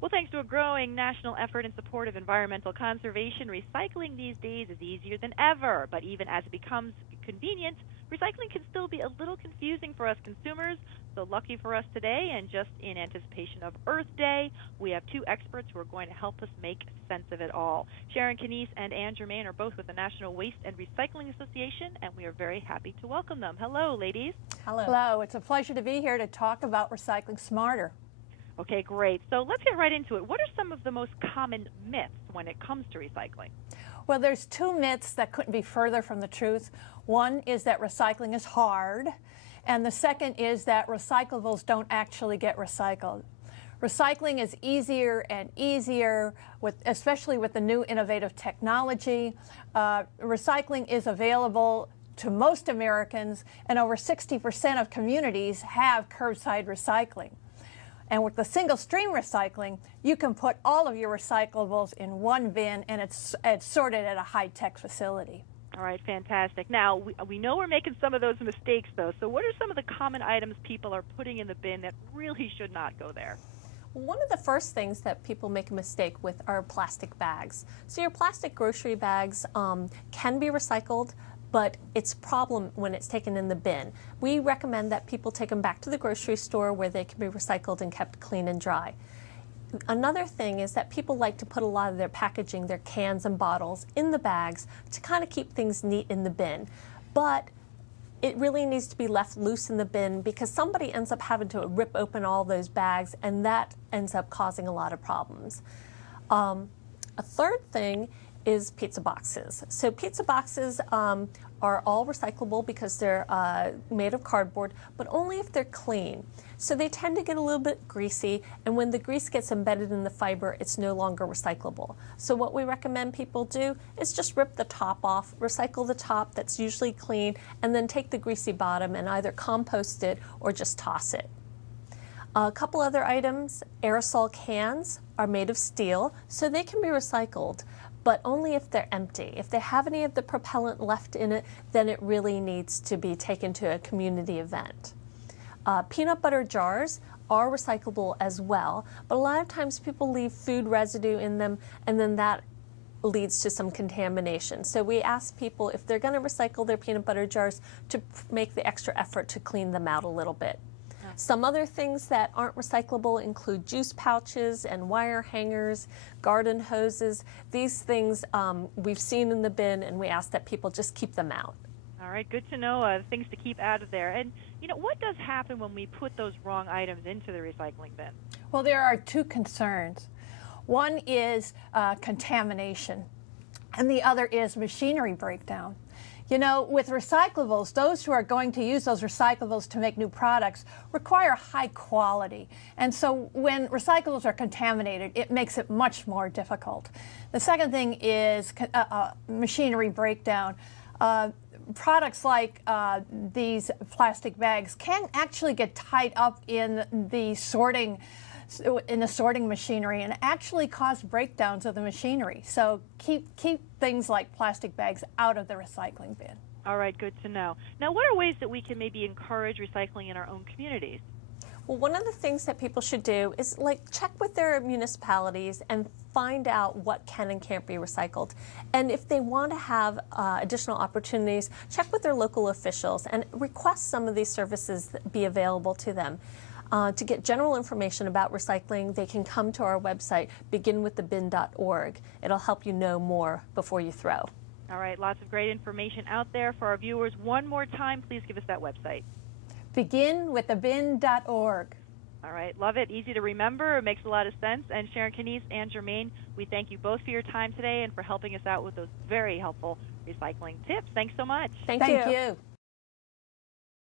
Well, thanks to a growing national effort in support of environmental conservation, recycling these days is easier than ever. But even as it becomes convenient, recycling can still be a little confusing for us consumers. So, lucky for us today, and just in anticipation of Earth Day, we have two experts who are going to help us make sense of it all. Sharon Kneiss and Germain are both with the National Waste and Recycling Association, and we are very happy to welcome them. Hello, ladies. Hello. Hello. It's a pleasure to be here to talk about recycling smarter. Okay, great. So let's get right into it. What are some of the most common myths when it comes to recycling? Well, there's two myths that couldn't be further from the truth. One is that recycling is hard, and the second is that recyclables don't actually get recycled. Recycling is easier and easier, especially with the new innovative technology. Recycling is available to most Americans, and over 60% of communities have curbside recycling. And with the single stream recycling, you can put all of your recyclables in one bin, and it's sorted at a high-tech facility. All right, fantastic. Now, we know we're making some of those mistakes, though. So what are some of the common items people are putting in the bin that really should not go there? One of the first things that people make a mistake with are plastic bags. So your plastic grocery bags can be recycled, but it's a problem when it's taken in the bin. We recommend that people take them back to the grocery store where they can be recycled and kept clean and dry. Another thing is that people like to put a lot of their packaging, their cans and bottles, in the bags to kind of keep things neat in the bin. But it really needs to be left loose in the bin because somebody ends up having to rip open all those bags, and that ends up causing a lot of problems. A third thing is pizza boxes. So pizza boxes are all recyclable because they're made of cardboard, but only if they're clean. So they tend to get a little bit greasy, and when the grease gets embedded in the fiber, it's no longer recyclable. So what we recommend people do is just rip the top off, recycle the top that's usually clean, and then take the greasy bottom and either compost it or just toss it. A couple other items, aerosol cans are made of steel, so they can be recycled, but only if they're empty. If they have any of the propellant left in it, then it really needs to be taken to a community event. Peanut butter jars are recyclable as well, but a lot of times people leave food residue in them, and then that leads to some contamination. So we ask people, if they're going to recycle their peanut butter jars, to make the extra effort to clean them out a little bit. Some other things that aren't recyclable include juice pouches and wire hangers, garden hoses. These things we've seen in the bin, and we ask that people just keep them out. All right, good to know, things to keep out of there. And, you know, what does happen when we put those wrong items into the recycling bin? Well, there are two concerns. One is contamination, and the other is machinery breakdown. You know, with recyclables, those who are going to use those recyclables to make new products require high quality. And so when recyclables are contaminated, it makes it much more difficult. The second thing is machinery breakdown. Products like these plastic bags can actually get tied up in the sorting machinery and actually cause breakdowns of the machinery. So keep things like plastic bags out of the recycling bin. All right, good to know. Now, what are ways that we can maybe encourage recycling in our own communities? Well, one of the things that people should do is check with their municipalities and find out what can and can't be recycled. And if they want to have additional opportunities, check with their local officials and request some of these services be available to them. To get general information about recycling, they can come to our website, beginwiththebin.org. It'll help you know more before you throw. All right, lots of great information out there for our viewers. One more time, please give us that website. Beginwiththebin.org. All right, love it. Easy to remember. It makes a lot of sense. And Sharon Kneiss and Germain, we thank you both for your time today and for helping us out with those very helpful recycling tips. Thanks so much. Thank you.